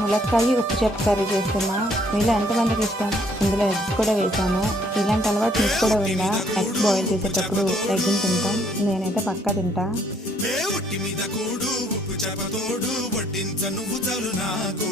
ములక్కాయ ఉప్పు చేప కర్రీ చేస్తున్నా. మీలో ఎంతమందికి ఇష్టం? ఇందులో ఎగ్స్ కూడా వేసాను. ఇలాంటి అలవాటు మీకు కూడా ఉందా? ఎగ్స్ బాయిల్ చేసేటప్పుడు ఎగ్ని తింటాం. నేనైతే పక్కా తింటా. మీద కూడు ఉప్పు చేప తోడు వడ్డించ నువ్వు చాలు నాకు